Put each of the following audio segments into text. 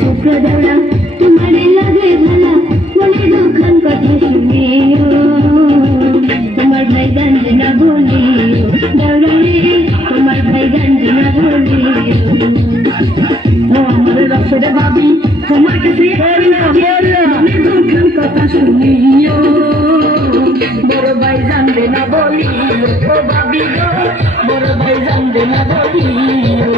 ছোকরা দেওয়া তোমারে লাগে ভালা মনে দুঃখান কথা শুনিও তোমার ভাই গাঞ্জে না বলিও দেওরা রে তোমার ভাই গাঞ্জে না বলিও আমার রসের ভাবি তোমার কাছে মনে দুঃখান কথা শুনিও বড় ভাই জানবে না বলিও ও ভাবি গো বড় ভাই জানবে না বলিও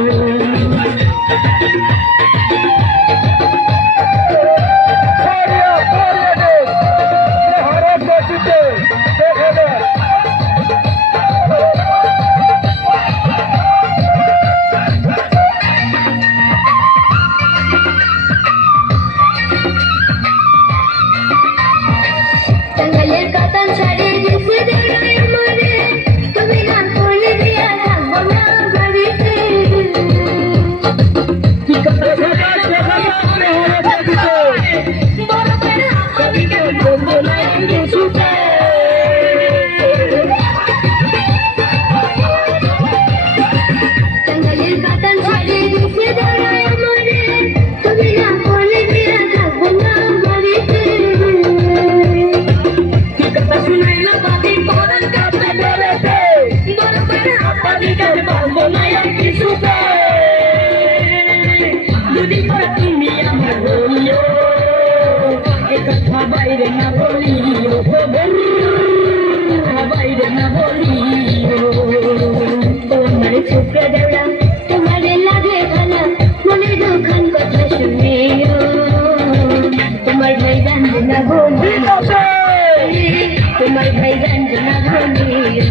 টাঙ্গাইলের কাতান শাড়ি দিছে দেওরাই আমারে তুমি না করলে দিয়া থাকবো না বাড়িতে কি কথা বড় করে কবিকে বলবো না কিছুতে টাঙ্গাইলের কাতান শাড়ি দিছে দেওরাই আমারে তুমি না করলে দিয়া থাকবো না বাড়িতে বাইরে না বলিও বাইরে না বলিও তোমার ছোকরা দেওয়া তোমারে লাগে ভালা মনে দুঃখান কথা শুনিও তোমার ভাই জানবে না বলিও তোমার ভাই জানবে না বলিও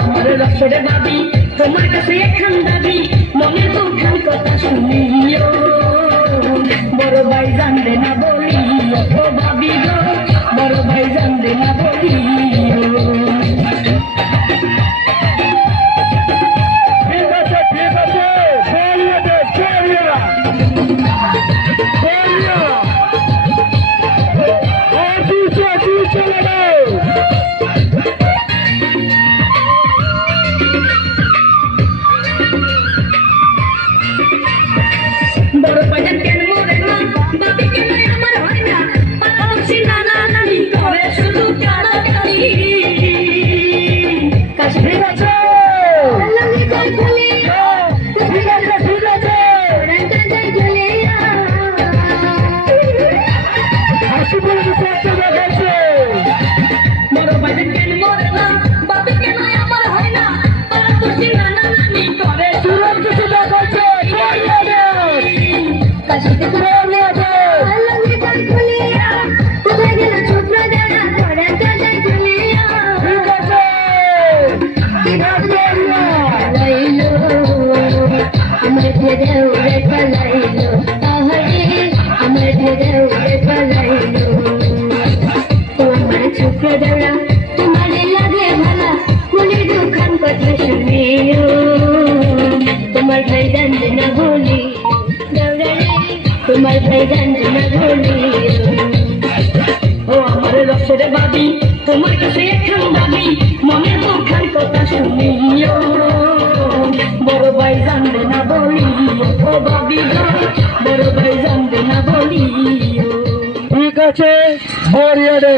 আমার রসের ভাবি তোমার কাছে এখন দাবি মনে দুঃখান কথা শুনিও বড় ভাই জানবে না বলিও ও ভাবি গো বড় ভাই জানবে না বলিও ঠিক আছে বলিও দে বলিও ও পিছে লাগাও বড় বাজার কেন মরে না বাবি কেন আমার হয় না পাচ্ছি না না নানি করে শুধু কারাকারি কাশ্মীর আছে আল্লাহকে কই খুলি ঠিক আছে রান্না যাই চলে হাসি বলে দিতে দেখাচ্ছে বড় বাজার কেন মরে না বাবি কেন আমার হয় না পাচ্ছি না না নানি করে শুধু কিছু দেখাচ্ছে কাশিতে করে আছে আল্লাহকে কই খুলি কোথায় গেল ছোকরা দেওয়া তোরা কাজাই খুলি ঠিক আছে লাইলো আমার দেও রে পালাইলো আহারে আমার দেও রে পালাইলো তোমার ছোকরা দেওয়া তোমারে লাগে ভালা মনে দুঃখান কথা শুনিও তোমার ভাই জানবে না বলি তোমার ভাই জানবে না বলিও ও আমার রসের ভাবি তোমার কাছে এখন দাবি মনে দুঃখান কথা শুনিও বড় ভাই জানবে না বলিও ও ভাবি গো বড় ভাই জানবে না বলিও ঠিক আছে বলিও রে।